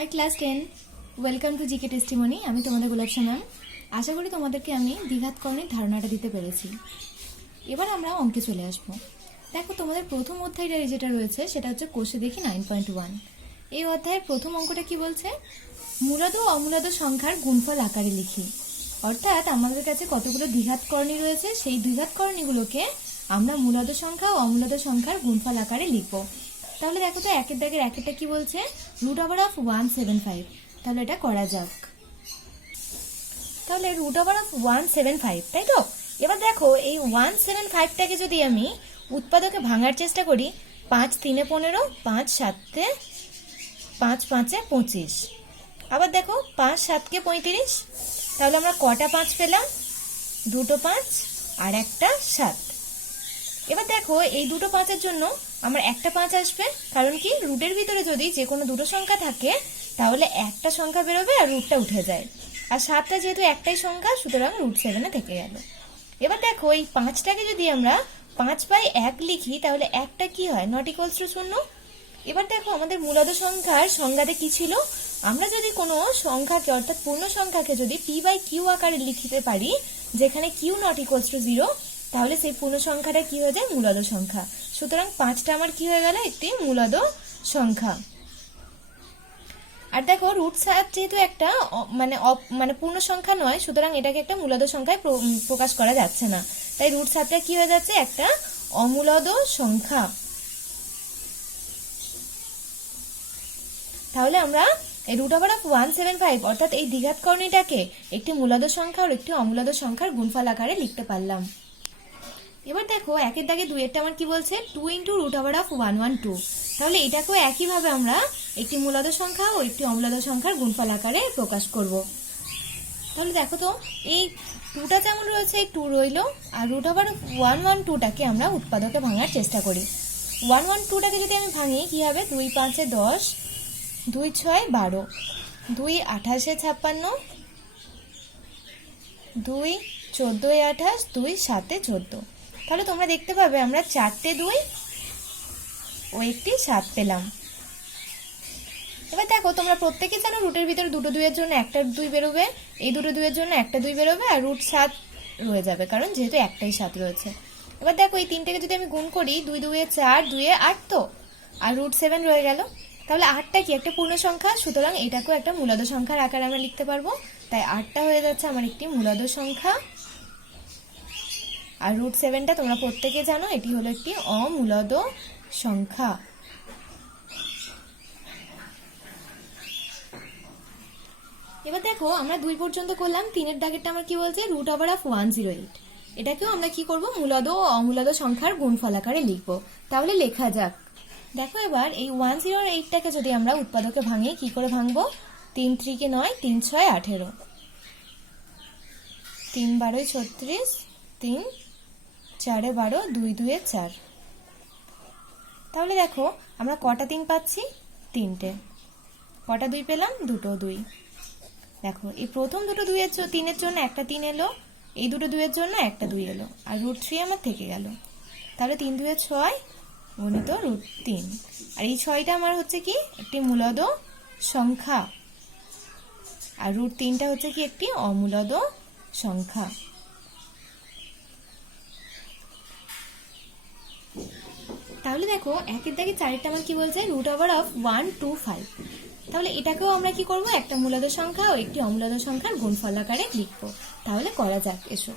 High class 10, welcome to GK testimony. আমি তোমাদের গোলাপসা ma'am. আশা করি তোমাদেরকে আমি দ্বিঘাতকরণের ধারণাটা দিতে পেরেছি। এবার আমরা অঙ্কে চলে আসব। দেখো, তোমাদের প্রথম অধ্যায়টা যেটা রয়েছে সেটা হচ্ছে কোষে দেখি 9.1। এই অধ্যায়ের প্রথম অঙ্কটা কি বলছে? মূলদ ও অমূলদ সংখ্যার গুণফল আকারে লিখি। অর্থাৎ আমাদের কাছে কতগুলো দ্বিঘাতকরণী রয়েছে, সেই দ্বিঘাতকরণীগুলোকে আমরা মূলদ সংখ্যা ও অমূলদ সংখ্যার গুণফল আকারে লিখব। তাহলে দেখো তো একের দাগের একেরটা কি বলছে, √175। তাহলে এটা করা যাক। তাহলে √175, তাই তো? এবার দেখো, এই 175টাকে যদি আমি উৎপাদকে ভাঙার চেষ্টা করি, 5 3 15, 5 7 5 5 25। আবার দেখো 5 7 35। তাহলে আমরা কটা 5 পেলাম? দুটো 5 আর একটা 7। এবার দেখো, এই দুটো 5-এর জন্য আমার একটা 5 আসবে, কারণ কি রুটের ভিতরে যদি যে কোনো দুটো সংখ্যা থাকে তাহলে একটা সংখ্যা বেরোবে আর রুটটা উঠে যায়। আর 7টা যেহেতু একটাই সংখ্যা, সুতরাং √7 থেকে গেল। এবার দেখো, এই 5টাকে যদি আমরা 5/1 লিখি তাহলে একটা কি হয়? Not equals to 0। এবার দেখো, আমাদের মূলদ সংখ্যার সংজ্ঞাতে কি ছিল? আমরা যদি কোনো সংখ্যাকে অর্থাৎ পূর্ণ সংখ্যাকে যদি p/q আকারে লিখতে পারি, যেখানে q নট ইকুয়ালস টু 0, তাহলে সেই পূর্ণ সংখ্যাটা কি হয়ে যায়? মূলদ সংখ্যা। সুতরাং 5টা আমার কি হয়ে গেল? একটি মূলদ সংখ্যা। আর দেখো, √7 যেহেতু একটা মানে পূর্ণ সংখ্যা নয়, সুতরাং এটাকে একটা মূলদ সংখ্যায় প্রকাশ করা যাচ্ছে না। তাই √7টা কি হয়ে যাচ্ছে? একটা অমূলদ সংখ্যা। তাহলে আমরা এই √175 অর্থাৎ এই দ্বিঘাতকরণীটাকে একটি মূলদ সংখ্যা আর একটি অমূলদ সংখ্যার গুণফল আকারে লিখতে পারলাম। এবার দেখো, একের দাগে 2-এরটা আমার কি বলছে? 2 × √112। তাহলে এটাকেও একইভাবে আমরা একটি মূলদ সংখ্যা ও একটি অমূলদ সংখ্যার গুণফল আকারে প্রকাশ করব। তাহলে দেখো তো, এই 2টা যেমন রয়েছে, এই 2 রইল, আর √112টাকে আমরা উৎপাদকে ভাঙার চেষ্টা করি। 112টাকে যদি আমি ভাঙি, কি হবে? 2 5 10, 2 6 12, 2 28 56, 2 14 28, 2 7 14। তাহলে তোমরা দেখতে পাবে আমরা 4টে 2 ও একটি 7 পেলাম। এবার দেখো, তোমরা প্রত্যেকে জানো রুটের ভিতরে দুটো 2-এর জন্য একটা 2 বেরোবে, এই দুটো 2-এর জন্য একটা 2 বেরোবে, আর √7 রয়ে যাবে, কারণ যেহেতু একটাই 7 রয়েছে। এবার দেখো, এই তিনটাকে যদি আমি গুণ করি, 2 2 4, 2 8 তো, আর √7 রয়ে গেল। তাহলে 8টা কি একটা পূর্ণ সংখ্যা, সুতরাং এটাকেও একটা মূলদ সংখ্যার আকারে আমরা লিখতে পারবো। তাই 8টা হয়ে যাচ্ছে আমার একটি মূলদ সংখ্যা। আর √7টা তোমরা প্রত্যেকে জানো এটি হলো একটি অমূলদ সংখ্যা। এবার দেখো, আমরা 2 পর্যন্ত করলাম। 3-এর দাগেরটা আমার কি বলছে? √108। এটাকেও আমরা কি করব? মূলদ ও অমূলদ সংখ্যার গুণফল আকারে লিখবো। তাহলে লেখা যাক। দেখো, এবার এই 108টাকে যদি আমরা উৎপাদকে ভাঙি, কি করে ভাঙবো? 3 3 9, 3 6 18, 3 12 36, 3 4 12, 2 2 4। তাহলে দেখো, আমরা কটা 3 পাচ্ছি? 3টে। কটা 2 পেলাম? দুটো 2। দেখো, এই প্রথম দুটো 3-এর জন্য একটা 3 এলো, এই দুটো 2-এর জন্য একটা 2 এলো, আর √3 আমার থেকে গেল। তাহলে 3 2 6 গুণিত √3। আর এই 6টা আমার হচ্ছে কি? একটি মূলদ সংখ্যা, আর √3টা হচ্ছে কি? একটি অমূলদ সংখ্যা। তাহলে দেখো, একের দাগে 4-এরটা আমার কি বলছে? √125। তাহলে এটাকেও আমরা কি করব? একটা মূলদ সংখ্যা ও একটি অমূলদ সংখ্যার গুণফল আকারে লিখবো। তাহলে করা যাক, এসো।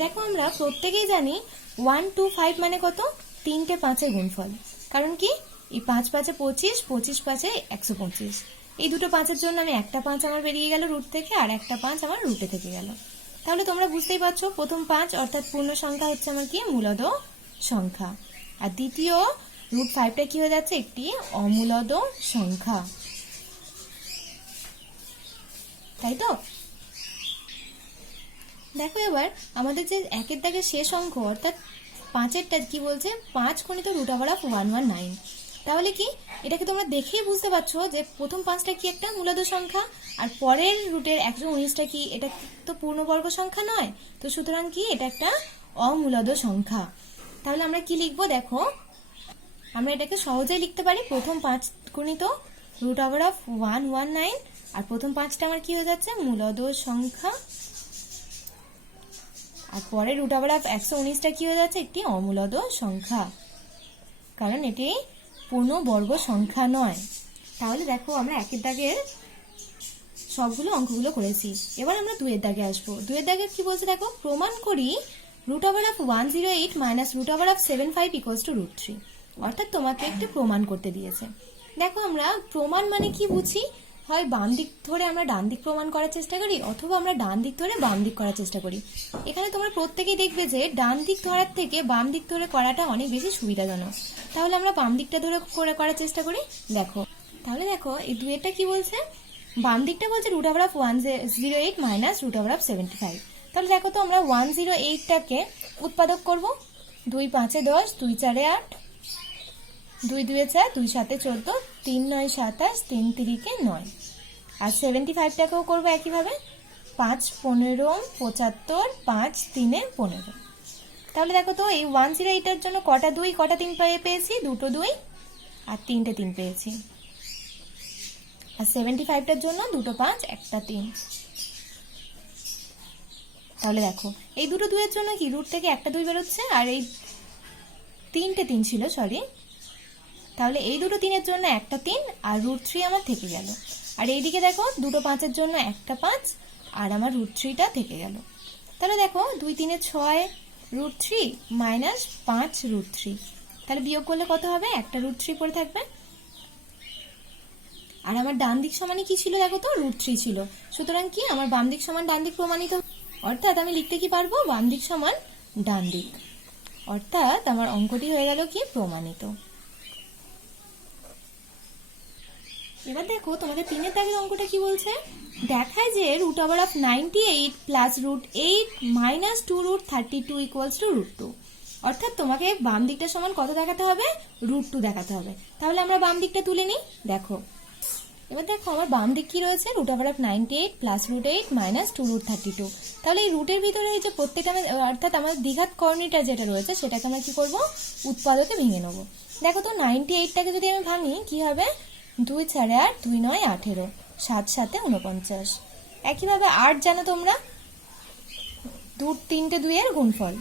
দেখো, আমরা প্রত্যেকেই জানি 125 মানে কত? 3টে 5-এর গুণফল। কারণ কি? এই 5 5 25, 25 5 125। এই দুটো 5-এর জন্য আমি একটা 5 আমার বেরিয়ে গেল রুট থেকে, আর একটা 5 আমার রুটে থেকে গেল। তাহলে তোমরা বুঝতেই পারছো, প্রথম 5 অর্থাৎ পূর্ণ সংখ্যা হচ্ছে আমার কি? মূলদ সংখ্যা। আর দ্বিতীয় √5টা কি হয়ে যাচ্ছে? একটি অমূলদ সংখ্যা, তাই তো? দেখো, এবার আমাদের যে একের দাগের শেষ অঙ্ক অর্থাৎ 5-এরটা কি বলছে? 5 × √119। তাহলে কি? এটাকে তোমরা দেখেই বুঝতে পারছো যে প্রথম 5টা কি? একটা মূলদ সংখ্যা, আর পরের রুটের 119টা কি? এটা তো পূর্ণবর্গ সংখ্যা নয়, তো সুতরাং কি? এটা একটা অমূলদ সংখ্যা। তাহলে আমরা কি লিখবো? দেখো, আমরা এটাকে সহজেই লিখতে পারি। প্রথম 5 গুণিত রুট ওভার অফ 119, আর প্রথম 5টা আমার কি হয়ে যাচ্ছে মূলদ সংখ্যা, আর পরে রুট ওভার অফ 119টা কি হয়ে যাচ্ছে একটি অমূলদ সংখ্যা, কারণ এটি পূর্ণবর্গ সংখ্যা নয়। তাহলে দেখো আমরা একের দাগের সবগুলো অঙ্কগুলো করেছি। এবার আমরা 2 এর দাগে আসবো। 2 এর দাগে কি বলছে দেখো, প্রমাণ করি root over of 108 minus root over of 75 equals to root 3। অর্থাৎ তোমাকে একটি প্রমাণ করতে দিয়েছে। দেখো আমরা প্রমাণ মানে কি বুঝি, হয় বাম দিক ধরে আমরা ডান দিক প্রমাণ করার চেষ্টা করি, অথবা আমরা ডান দিক ধরে বাম দিক করার চেষ্টা করি। এখানে তোমরা প্রত্যেকেই দেখবে যে ডান দিক ধরার থেকে বাম দিক ধরে করাটা অনেক বেশি সুবিধাজনক। তাহলে আমরা বাম দিকটা ধরে করার চেষ্টা করি। দেখো তাহলে দেখো এই 2 এরটা কি বলছে, বাম দিকটা বলছে root over of 108 minus root over of 75। তাহলে দেখো তো আমরা 108টাকে উৎপাদক করব। 2 5 10, 2 4 8, 2 2 4, 2 7 14, 3 9 27, 3 3 9। আর 75টাকেও করবো একইভাবে, 5 15 75, 5 3 15। তাহলে দেখো তো এই 108এর জন্য কটা 2 কটা 3 পেয়েছি, দুটো 2 আর 3টে 3 পেয়েছি। আর 75টার জন্য দুটো 5 একটা 3। তাহলে দেখো এই দুটো 2 এর জন্য কি রুট থেকে একটা 2 বেরোচ্ছে, আর এই 3টে 3 ছিল সরি, তাহলে এই দুটো 3 এর জন্য একটা 3 আর রুট 3 আমার থেকে গেল। আর এইদিকে দেখো দুটো 5-এর জন্য একটা 5 আর আমার রুট 3টা থেকে গেল। তাহলে দেখো 2 3 6 রুট 3 মাইনাস 5 রুট 3, তাহলে বিয়োগ করলে কত হবে, একটা রুট 3 পড়ে থাকবে। আর আমার ডান দিক সমানই কি ছিল দেখো তো, রুট 3 ছিল। সুতরাং কি আমার বাম দিক সমান ডান দিক প্রমাণিত, অর্থাৎ আমি লিখতে কি পারবো, বাম দিক সমান ডান দিক। অর্থাৎ আমার অঙ্কটি হয়ে গেল কি প্রমাণিত। এবার দেখো তোমাদের 3 এর দাগের অঙ্কটা কি বলছে, দেখায় যে root over of 98 plus root 8 minus 2 root 32 equals to root 2। অর্থাৎ তোমাকে বাম দিকটা সমান কত দেখাতে হবে, রুট 2 দেখাতে হবে। তাহলে আমরা বাম দিকটা তুলে নিই। দেখো এবার দেখো আমার বাম দিক কি রয়েছে, root over of 98 plus root 8 minus 2 root 32। তাহলে এই রুটের ভিতরে এই যে প্রত্যেকটা অর্থাৎ আমাদের দ্বিঘাত কর্ণীটা যেটা রয়েছে সেটাকে আমরা কি করব, উৎপাদকে ভেঙে নেবো। দেখো তো 98টাকে যদি আমি ভাঙি কি হবে, 2 4 8, 2 9 18, 7 7 49। একইভাবে 8 জানো তোমরা, 2 3টে 2 এর গুণফল।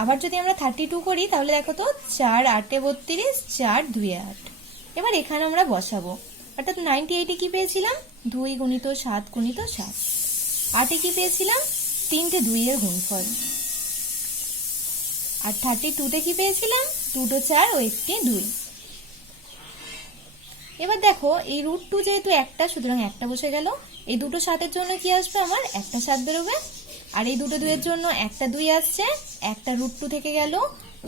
আবার যদি আমরা 32 করি তাহলে দেখো তো 4 8 32, 4 2 8। এবার এখানে আমরা বসাবো, অর্থাৎ 98-এ কি পেয়েছিলাম, 2 গুণিত 7 গুণিত 7। 8-এ কি পেয়েছিলাম, 3টে 2 এর গুণফল। আর 32-তে কি পেয়েছিলাম, 2 4 ও 1 2। এবার দেখো এই রুট 2 যেহেতু একটা, সুতরাং একটা বসে গেল। এই দুটো 7-এর জন্য কি আসবে, আমার একটা 7 বেরোবে। আর এই দুটো 2 এর জন্য একটা 2 আসছে, একটা রুট 2 থেকে গেল।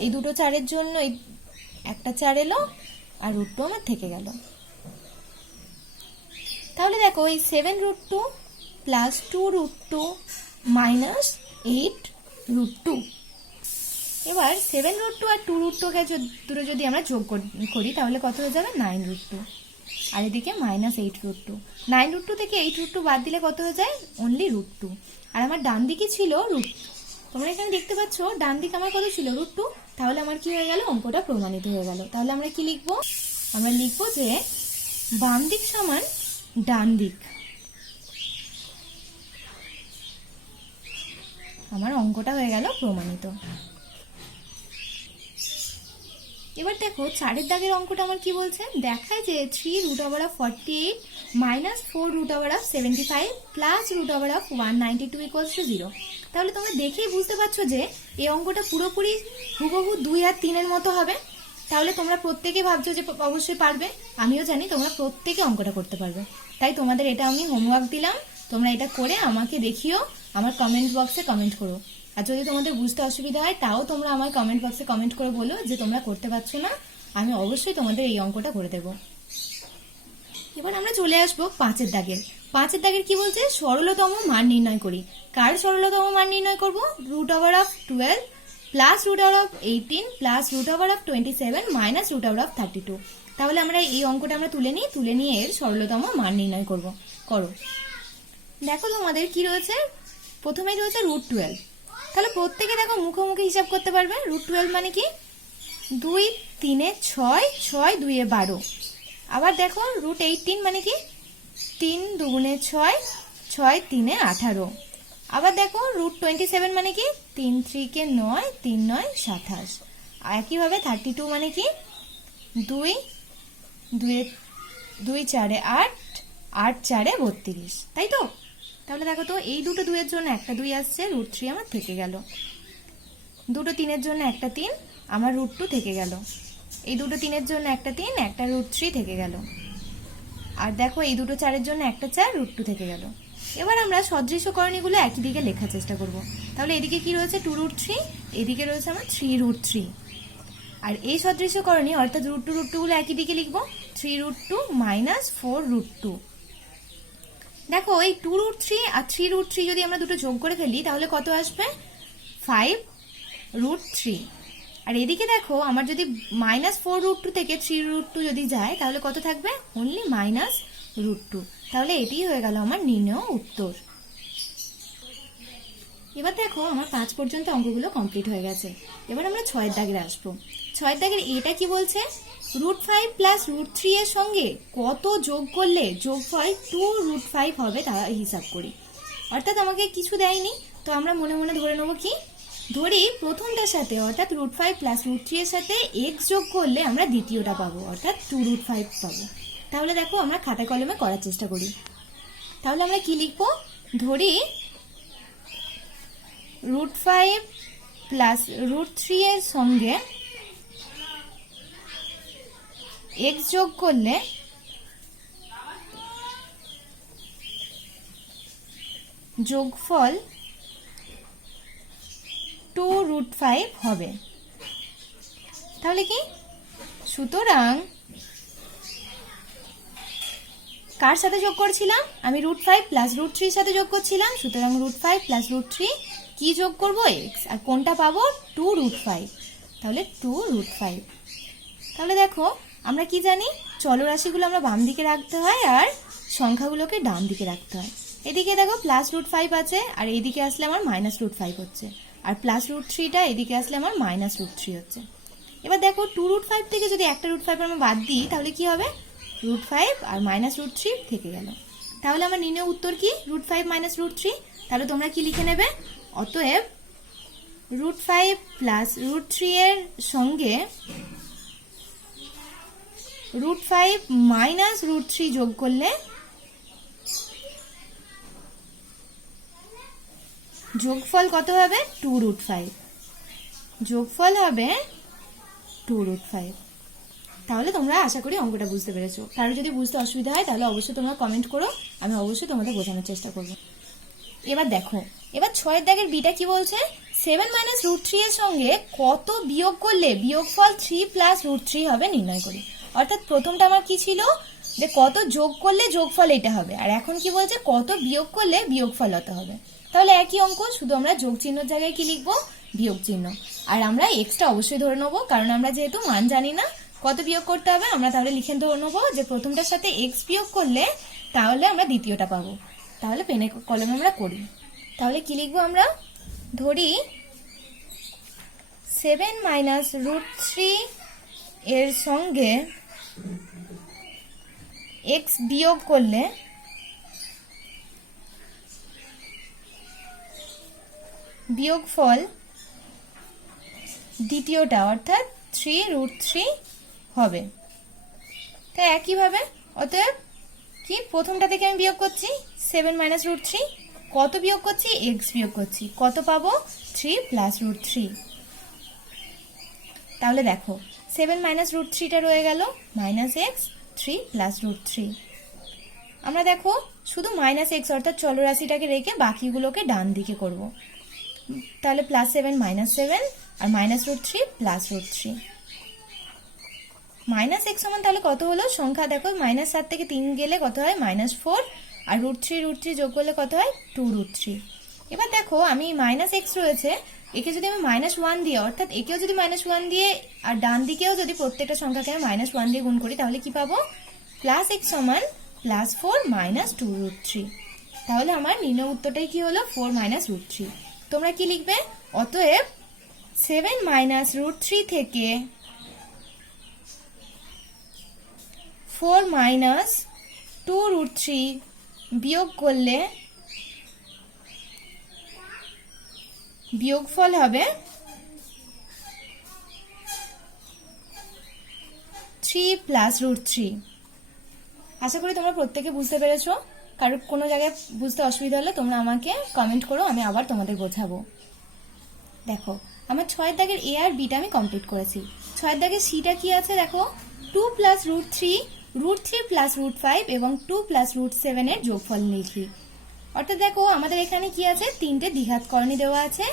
এই দুটো 4-এর জন্য এই একটা 4 এলো, আর রুট 2 আমার থেকে গেল। তাহলে দেখো এই 7 root 2 plus 2 root 2 minus 8 root 2। এবার 7 রুট 2 আর 2 রুট 2কে দুটো যদি আমরা যোগ করি তাহলে কত হয়ে যাবে, 9 রুট 2। আর এদিকে মাইনাস 8 রুট 2। 9 রুট 2 থেকে 8 রুট 2 বাদ দিলে কত হয়ে যায়, অনলি রুট 2। আর আমার ডান দিকে ছিল রুট, তোমরা এখানে দেখতে পাচ্ছ ডান দিক আমার কত ছিল, রুট 2। তাহলে আমার কি হয়ে গেল, অঙ্কটা প্রমাণিত হয়ে গেল। তাহলে আমরা কি লিখবো, আমরা লিখবো যে বাম দিক সমান ডান দিক। আমার অঙ্কটা হয়ে গেল প্রমাণিত। এবার দেখো 4-এর দাগের অঙ্কটা আমার কি বলছে, দেখায় যে 3 root over of 48 minus 4 root over of 75 plus root over of 192 equals to 0। তাহলে তোমরা দেখেই বুঝতে পারছো যে এই অঙ্কটা পুরোপুরি হুবহু 2 আর 3-এর মতো হবে। তাহলে তোমরা প্রত্যেকে ভাবছো যে অবশ্যই পারবে, আমিও জানি তোমরা প্রত্যেকে অঙ্কটা করতে পারবে। তাই তোমাদের এটা আমি হোমওয়ার্ক দিলাম, তোমরা এটা করে আমাকে দেখিও, আমার কমেন্ট বক্সে কমেন্ট করো। আর যদি তোমাদের বুঝতে অসুবিধা হয় তাও তোমরা আমার কমেন্ট বক্সে কমেন্ট করে বলো যে তোমরা করতে পারছো না, আমি অবশ্যই তোমাদের এই অঙ্কটা করে দেব। এবার আমরা চলে আসবো 5-এর দাগের। 5-এর দাগের কি বলছে, সরলতম মান নির্ণয় করি। কার সরলতম মান নির্ণয় করব, root over of 12 plus root over of 18 plus root over of 27 minus root over of 32। তাহলে আমরা এই অঙ্কটা আমরা তুলে নিয়ে এর সরলতম মান নির্ণয় করো। দেখো তোমাদের কি রয়েছে, প্রথমেই রয়েছে রুট 12। তাহলে প্রত্যেকে দেখো মুখোমুখি হিসাব করতে পারবে। রুট 12 মানে কি, 2 3 6, 6 2 12। আবার দেখো √18 মানে কি 3 দুগুণে 6, 6 3 18। আবার দেখো √27 মানে কি 3 3 কে 9, 3 9 27। আর একইভাবে 32 মানে কি 2 2 2 4 8, 8 4 32, তাই তো? তাহলে দেখো তো এই দুটো 2 এর জন্য একটা 2 আসছে, √3 আমার থেকে গেল। দুটো 3 এর জন্য একটা 3, আমার √2 থেকে গেল। এই দুটো 3 এর জন্য একটা 3, একটা √3 থেকে গেল। আর দেখো এই দুটো 4 এর জন্য একটা 4, √2 থেকে গেল। এবার আমরা সদৃশ্যকরণীগুলো একই দিকে লেখার চেষ্টা করব। তাহলে এদিকে কি রয়েছে 2√3, এদিকে রয়েছে আমার 3√3। আর এই সদৃশ্যকরণী অর্থাৎ √2 গুলো একই দিকে লিখবো, 3√2 মাইনাস 4√2। দেখো এই 2√3 আর 3√3 যদি আমরা দুটো যোগ করে ফেলি তাহলে কত আসবে 5√3। আর এদিকে দেখো আমার যদি -4√2 থেকে 3√2 যদি যায় তাহলে কত থাকবে অনলি -√2। তাহলে এটাই হয়ে গেল আমার নির্ণয় উত্তর। এবার দেখো আমার 5 পর্যন্ত অঙ্কগুলো কমপ্লিট হয়ে গেছে। এবার আমরা 6 দাগের আসবো। 6 দাগের এটা কি বলছে, √5 প্লাস √3 এর সঙ্গে কত যোগ করলে যোগফল 2√5 হবে তা হিসাব করি। অর্থাৎ আমাকে কিছু দেয়নি, তো আমরা মনে মনে ধরে নেবো কি, ধরি প্রথমটার সাথে অর্থাৎ √5 প্লাস √3 এর সাথে x যোগ করলে আমরা দ্বিতীয়টা পাবো অর্থাৎ 2√5 পাবো। তাহলে দেখো আমরা খাতা কলমে করার চেষ্টা করি। তাহলে আমরা কি লিখবো, ধরি √5 প্লাস √3 এর সঙ্গে x যোগ করলে যোগফল 2√5 হবে। তাহলে কি, সুতরাং কার সাথে যোগ করছিলাম, আমি √5 প্লাস √3 এর সাথে যোগ করছিলাম, সুতরাং √5 প্লাস √3 কি যোগ করব x, আর কোনটা পাবো 2√5, তাহলে 2√5। তাহলে দেখো আমরা কি জানি, চলরাশিগুলো আমরা বাম দিকে রাখতে হয় আর সংখ্যাগুলোকে ডান দিকে রাখতে হয়। এদিকে দেখো প্লাস √5 আছে আর এইদিকে আসলে আমার -√5 হচ্ছে, আর প্লাস √3টা এদিকে আসলে আমার -√3 হচ্ছে। এবার দেখো 2√5 থেকে যদি একটা √5 আমরা বাদ দিই তাহলে কি হবে, √5 আর -√3 থেকে গেল। তাহলে আমার নির্ণয় উত্তর কি, √5 -√3। তাহলে তোমরা কি লিখে নেবে, অতএব √5 প্লাস √3 এর সঙ্গে √5 মাইনাস √3 যোগ করলে যোগফল কত হবে 2√5, যোগফল হবে 2√5। তাহলে তোমরা আশা করি অঙ্কটা বুঝতে পেরেছো। কারো যদি বুঝতে অসুবিধা হয় তাহলে অবশ্যই তোমরা কমেন্ট করো, আমি অবশ্যই তোমাদের বোঝানোর চেষ্টা করব। এবার দেখো, এবার 6 দাগের বিটা কি বলছে, 7 - √3 এর সঙ্গে কত বিয়োগ করলে বিয়োগফল 3 প্লাস √3 হবে নির্ণয় করি। অর্থাৎ প্রথমটা আমার কি ছিল, যে কত যোগ করলে যোগফল এটা হবে, আর এখন কি বলছে কত বিয়োগ করলে বিয়োগফল হতে হবে। তাহলে একই অঙ্ক, শুধু আমরা যোগ চিহ্নের জায়গায় কি লিখবো, বিয়োগ চিহ্ন। আর আমরা এক্সটা অবশ্যই ধরে নেবো, কারণ আমরা যেহেতু মান জানি না কত বিয়োগ করতে হবে, আমরা তাহলে লিখে ধরে নেবো যে প্রথমটার সাথে এক্স বিয়োগ করলে তাহলে আমরা দ্বিতীয়টা পাবো। তাহলে পেনে কলমে আমরা করি। তাহলে কি লিখবো আমরা, ধরি 7 - √3 এর সঙ্গে এক্স বিয়োগ করলে বিয়োগফল দ্বিতীয়টা অর্থাৎ 3√3 হবে। তাই একইভাবে অতএব কি, প্রথমটা থেকে আমি বিয়োগ করছি 7 - √3, কত বিয়োগ করছি এক্স বিয়োগ করছি, কত পাবো 3 প্লাস √3। তাহলে দেখো 7 - √3টা রয়ে গেল -x, 3 প্লাস √3। আমরা দেখো শুধু -x অর্থাৎ চলরাশিটাকে রেখে বাকিগুলোকে ডান দিকে করব। তাহলে +7 - 7 আর -√3 প্লাস √3। -x সমান তাহলে কত হলো, সংখ্যা দেখো -7 থেকে 3 গেলে কত হয় -4, আর √3 যোগ করলে কত হয় 2√3। এবার দেখো আমি -x রয়েছে, একে যদি আমি -1 দিয়ে অর্থাৎ একেও যদি -1 দিয়ে আর ডান দিকেও যদি প্রত্যেকটা সংখ্যাকে আমি -1 দিয়ে গুণ করি তাহলে কি পাবো, +x সমান +4 - 2√3। তাহলে আমার নির্ণয় উত্তরটাই কি হলো 4 - √3। তোমরা কি লিখবে, অতএব 7 - √3 থেকে 4 মাইনাস 2√3 বিয়োগ করলে বিয়োগফল হবে 3 প্লাস √3। আশা করি তোমরা প্রত্যেকে বুঝতে পেরেছো। কারণ কোনো জায়গায় বুঝতে অসুবিধা হলে তোমরা আমাকে কমেন্ট করো, আমি আবার তোমাদের বোঝাবো। দেখো আমার 6 দাগের এ আর বিটা আমি কমপ্লিট করেছি। 6 দাগের সিটা কি আছে দেখো, 2 প্লাস √3, √3 প্লাস √5 এবং 2 প্লাস √7 এর যোগফল লিখি। অর্থাৎ দেখো আমাদের এখানে কি আছে, 3টে দ্বিঘাত করণী দেওয়া আছে।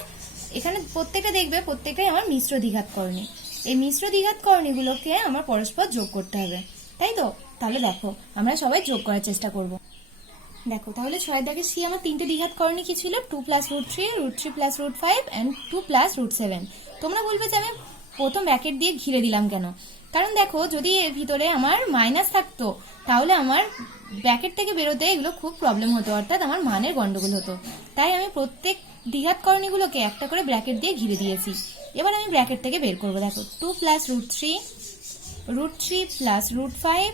এখানে প্রত্যেকটা দেখবে প্রত্যেকটাই আমার মিশ্র দ্বিঘাত করণী। এই মিশ্র দ্বিঘাত করণীগুলোকে আমার পরস্পর যোগ করতে হবে, তাই তো? তাহলে দেখো আমরা সবাই যোগ করার চেষ্টা করব। দেখো তাহলে 6 দাগের সি আমার 3টে দ্বিঘাত করণী কি ছিল, 2 প্লাস √3, √3 প্লাস √5 এন্ড 2 প্লাস √7। তোমরা বলবে যে আমি প্রথম ব্র্যাকেট দিয়ে ঘিরে দিলাম কেন? কারণ দেখো যদি এর ভিতরে আমার মাইনাস থাকতো তাহলে আমার ব্র্যাকেট থেকে বেরোতে এগুলো খুব প্রবলেম হতো, অর্থাৎ আমার মানের গন্ডগোল হতো। তাই আমি প্রত্যেক দ্বিঘাত করণীগুলোকে একটা করে ব্র্যাকেট দিয়ে ঘিরে দিয়েছি। এবার আমি ব্র্যাকেট থেকে বের করবো। দেখো 2 প্লাস √3, √3 প্লাস √5,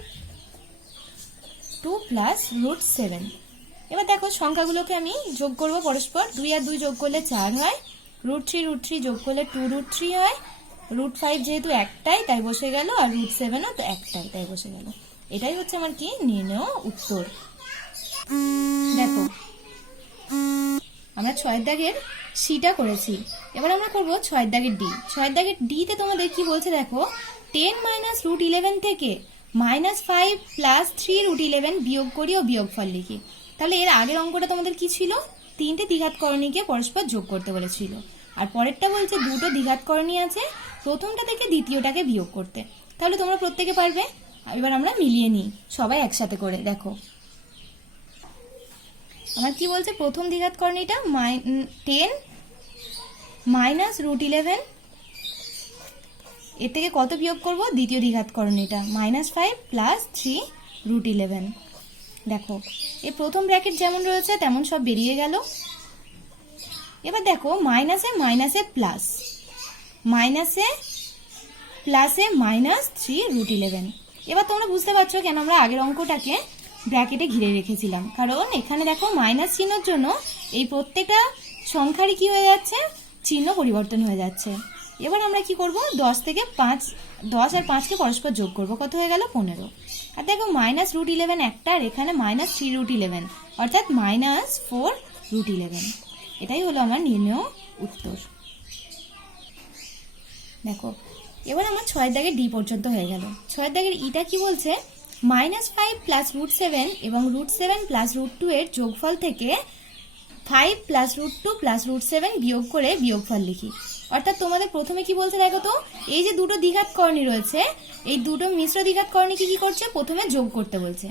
2 প্লাস √7। এবার দেখো সংখ্যাগুলোকে আমি যোগ করব পরস্পর। 2 আর 2 যোগ করলে 4 হয়, √3 যোগ করলে 2√3 হয়, √5 যেহেতু একটাই তাই বসে গেল, আর √7ও তো একটাই তাই বসে গেল। এটাই হচ্ছে আমার কি নির্ণয় উত্তর। দেখো আমরা 6 দাগের সিটা করেছি, এবার আমরা করব 6 দাগের ডি। 6 দাগের ডি তে তোমাদের কি বলছে দেখো, 10 মাইনাস √11 থেকে -5 প্লাস 3√11 বিয়োগ করি ও বিয়োগফল লিখি। তাহলে এর আগের অঙ্কটা তোমাদের কি ছিল, 3টে দ্বিঘাত করণীকে পরস্পর যোগ করতে বলেছিল, আর পরেরটা বলছে 2টো দ্বিঘাত করণী আছে, প্রথমটা থেকে দ্বিতীয়টাকে বিয়োগ করতে। তাহলে তোমরা প্রত্যেকে পারবে। এবার আমরা মিলিয়ে নিই সবাই একসাথে করে। দেখো আমার কি বলছে, প্রথম দ্বিঘাত করণীটা 10 মাইনাস √11, এর থেকে কত বিয়োগ করব, দ্বিতীয় দ্বিঘাত করণীটা -5 প্লাস 3√11। দেখো এই প্রথম ব্র্যাকেট যেমন রয়েছে তেমন সব বেরিয়ে গেল। এবার দেখো মাইনাসে মাইনাসে প্লাস, মাইনাসে প্লাসে -3√11। এবার তোমরা বুঝতে পারছো কেন আমরা আগের অঙ্কটাকে ব্র্যাকেটে ঘিরে রেখেছিলাম, কারণ এখানে দেখো মাইনাস চিহ্নের জন্য এই প্রত্যেকটা সংখ্যারই কি হয়ে যাচ্ছে, চিহ্ন পরিবর্তন হয়ে যাচ্ছে। এবার আমরা কি করব, 10 আর 5কে পরস্পর যোগ করব, কত হয়ে গেল 15। আর দেখো -√11 একটা, আর এখানে -3√11 অর্থাৎ -4√11। এটাই হলো আমার নির্ণয় উত্তর। দেখো এবার আমার 6 দাগের ডি পর্যন্ত হয়ে গেল। 6 দাগের ইটা কি বলছে, -5 প্লাস √7 এবং √7 প্লাস √2 এর যোগফল থেকে 5 প্লাস √2 প্লাস √7 বিয়োগ করে বিয়োগফল লিখি। অর্থাৎ তোমাদের প্রথমে কি বলছে দেখো তো, এই যে দুটো দ্বিঘাত করণী রয়েছে, এই দুটো মিশ্র দ্বিঘাত করণীকে কি করছে, প্রথমে যোগ করতে বলছে,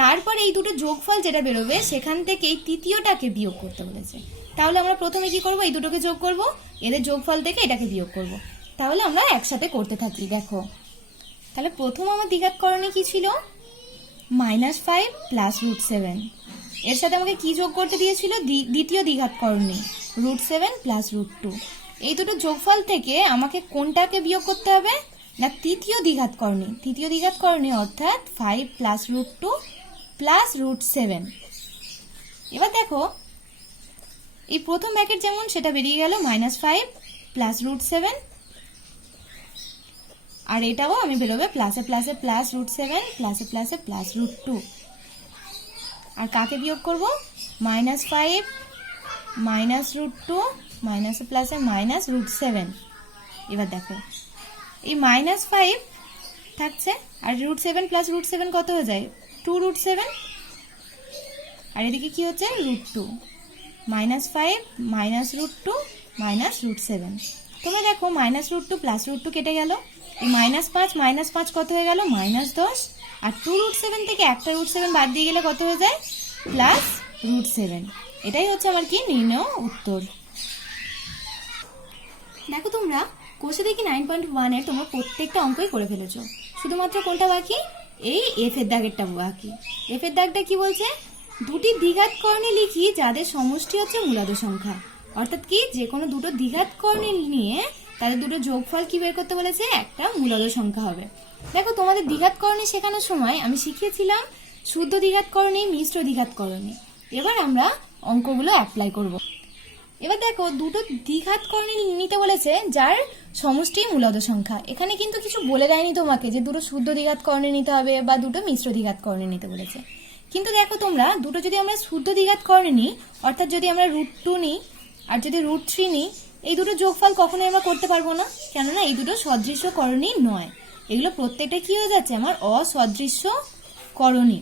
তারপর এই দুটো যোগফল যেটা বেরোবে সেখান থেকে এই তৃতীয়টাকে বিয়োগ করতে বলেছে। তাহলে আমরা প্রথমে কি করব, এই দুটোকে যোগ করব, এদের যোগফল থেকে এটাকে বিয়োগ করব। তাহলে আমরা একসাথে করতে থাকি। দেখো তাহলে প্রথম আমার দ্বিঘাত করণী কি ছিল, -5 প্লাস √7, এর সাথে আমাকে কি যোগ করতে দিয়েছিল, দ্বিতীয় দ্বিঘাত করণী √7 প্লাস √2। এই দুটো যোগফল থেকে আমাকে কোনটাকে বিয়োগ করতে হবে না, তৃতীয় দ্বিঘাত করণী। তৃতীয় দ্বিঘাত করণী অর্থাৎ 5 প্লাস √2 প্লাস √7। এবার দেখো এই প্রথম ব্র্যাকেট যেমন সেটা বেরিয়ে গেল, -5 প্লাস √7, আর এটাও আমি বেরোবে প্লাসে প্লাসে প্লাস √7 প্লাসে প্লাসে প্লাস √2। আর কাকে বিয়োগ করব, -5 মাইনাস √2 মাইনাসে প্লাসে -√7। এবার দেখো এই -5 থাকছে, আর √7 প্লাস √7 কত হয়ে যায়, 2√7, আর এদিকে কি হচ্ছে √2, -5 মাইনাস √2 মাইনাস √7। তোমরা দেখো -√2 প্লাস √2 কেটে গেল, এই -5 কত হয়ে গেল, -10, আর 2√7 থেকে একটা √7 বাদ দিয়ে গেলে কত হয়ে যায়, প্লাস √7। এটাই হচ্ছে আমার কি নির্ণয় উত্তর। দেখো তোমরা কোষে দেখি 9.1 এর তোমরা প্রত্যেকটা অঙ্কই করে ফেলেছো, শুধুমাত্র কোনটা বাকি, এই এফ এর দাগেরটা বাকি। এফ এর দাগটা কি বলছে, দুটি দ্বিঘাত করণী লিখি যাদের সমষ্টি হচ্ছে মূলাদ সংখ্যা। অর্থাৎ কি, যে কোনো দুটো দ্বিঘাত করণী নিয়ে তাদের দুটো যোগফল কি বের করতে বলেছে, একটা মূলাদ সংখ্যা হবে। দেখো তোমাদের দ্বিঘাতকরণী শেখানোর সময় আমি শিখিয়েছিলাম শুদ্ধ দ্বিঘাতকরণী, মিশ্র দ্বিঘাতকরণী। এবার আমরা অঙ্কগুলো অ্যাপ্লাই করব। এবার দেখো দুটো দ্বিঘাতকরণী নিতে বলেছে যার সমষ্টি মূলদ সংখ্যা। এখানে কিন্তু কিছু বলে দেয়নি তোমাকে যে দুটো শুদ্ধ দ্বিঘাতকরণী নিতে হবে বা দুটো মিশ্র দ্বিঘাতকরণী নিতে বলেছে। কিন্তু দেখো তোমরা দুটো যদি আমরা শুদ্ধ দ্বিঘাতকরণী নিই, অর্থাৎ যদি আমরা √2 নিই আর যদি √3 নিই, এই দুটো যোগফল কখনোই আমরা করতে পারবো না, কেননা এই দুটো সদৃশ্য করণী নয়। এগুলো প্রত্যেকটা কি হয়ে যাচ্ছে, আমার অসদৃশ্য করণী।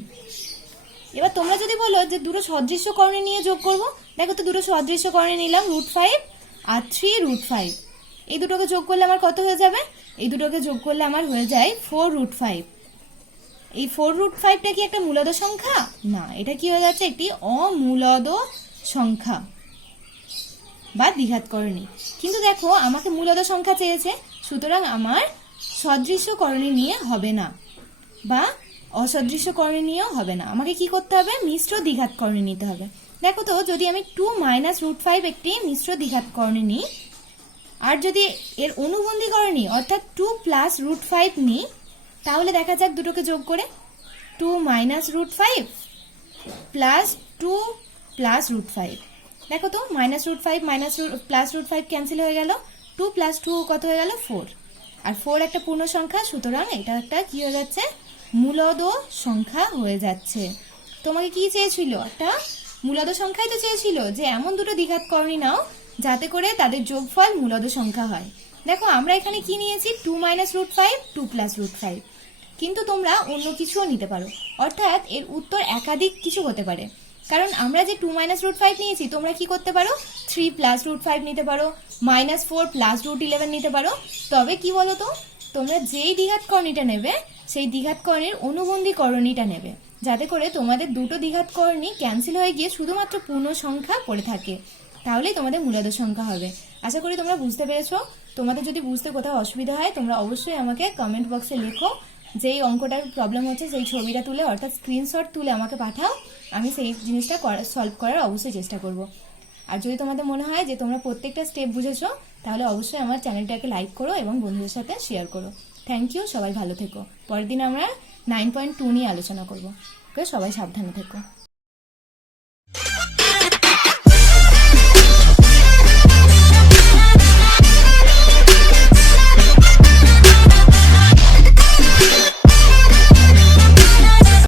এবার তোমরা যদি বলো যে দুটো সদৃশ্য করণী নিয়ে যোগ করব, দেখো তো দুটো সদৃশ্য করণী নিলাম, √5 আর 3√5। এই দুটোকে যোগ করলে আমার কত হয়ে যাবে? এই দুটোকে যোগ করলে আমার হয়ে যায় 4√5। এই 4√5টা কি একটা মূলদ সংখ্যা? না, এটা কি হয়ে যাচ্ছে, একটি অমূলদ সংখ্যা বা দ্বিঘাতকরণী। কিন্তু দেখো আমাকে মূলদ সংখ্যা চেয়েছে, সুতরাং আমার সদৃশ্য করণী নিয়ে হবে না বা অসদৃশ্য করণী নিয়েও হবে না। আমাকে কি করতে হবে? মিশ্র দ্বিঘাতকরণী নিতে হবে। দেখো তো যদি আমি 2 - √5 একটি মিশ্র দ্বিঘাতকরণী নিই, আর যদি এর অনুবন্ধী করণী অর্থাৎ 2 + √5 নিই, তাহলে দেখা যাক দুটোকে যোগ করে 2 - √5 প্লাস 2 + √5। দেখো তো -√5 +√5 ক্যান্সেল হয়ে গেল, 2 + 2 কত হয়ে গেল? 4। আর 4 একটা পূর্ণ সংখ্যা, সুতরাং এটা একটা কি হয়ে যাচ্ছে, মূলদ সংখ্যা হয়ে যাচ্ছে। তোমাকে কি চেয়েছিল? একটা মূলদ সংখ্যাই তো চেয়েছিল, যে এমন দুটো দ্বিঘাতকরণী নাও যাতে করে তাদের যোগফল মূলদ সংখ্যা হয়। দেখো আমরা এখানে কি নিয়েছি, 2 - √5 2 + √5। কিন্তু তোমরা অন্য কিছুও নিতে পারো, অর্থাৎ এর উত্তর একাধিক কিছু হতে পারে। কারণ আমরা যে 2 - √5 নিয়েছি, তোমরা কি করতে পারো, 3 + √5 নিতে পারো, -4 + √11 নিতে পারো। তবে কি বলো তো, তোমরা যেই দ্বিঘাতকরণীটা নেবে সেই দ্বিঘাতকরণীর অনুবন্ধী করণীটা নেবে, যাতে করে তোমাদের দুটো দ্বিঘাতকরণী ক্যান্সেল হয়ে গিয়ে শুধুমাত্র পূর্ণ সংখ্যা পড়ে থাকে, তাহলেই তোমাদের মূলদ সংখ্যা হবে। আশা করি তোমরা বুঝতে পেরেছো। তোমাদের যদি বুঝতে কোথাও অসুবিধা হয়, তোমরা অবশ্যই আমাকে কমেন্ট বক্সে লেখো। যেই অঙ্কটার প্রবলেম হচ্ছে সেই ছবিটা তুলে অর্থাৎ স্ক্রিনশট তুলে আমাকে পাঠাও, আমি সেই জিনিসটা সলভ করার অবশ্যই চেষ্টা করব। আর যদি তোমাদের মনে হয় যে তোমরা প্রত্যেকটা স্টেপ বুঝেছো, তাহলে অবশ্যই আমার চ্যানেলটাকে লাইক করো এবং বন্ধুদের সাথে শেয়ার করো। থ্যাংক ইউ, সবাই ভালো থেকো। পরের দিন আমরা 9.2 নিয়ে আলোচনা করবো। ওকে, সবাই সাবধানে থেকো।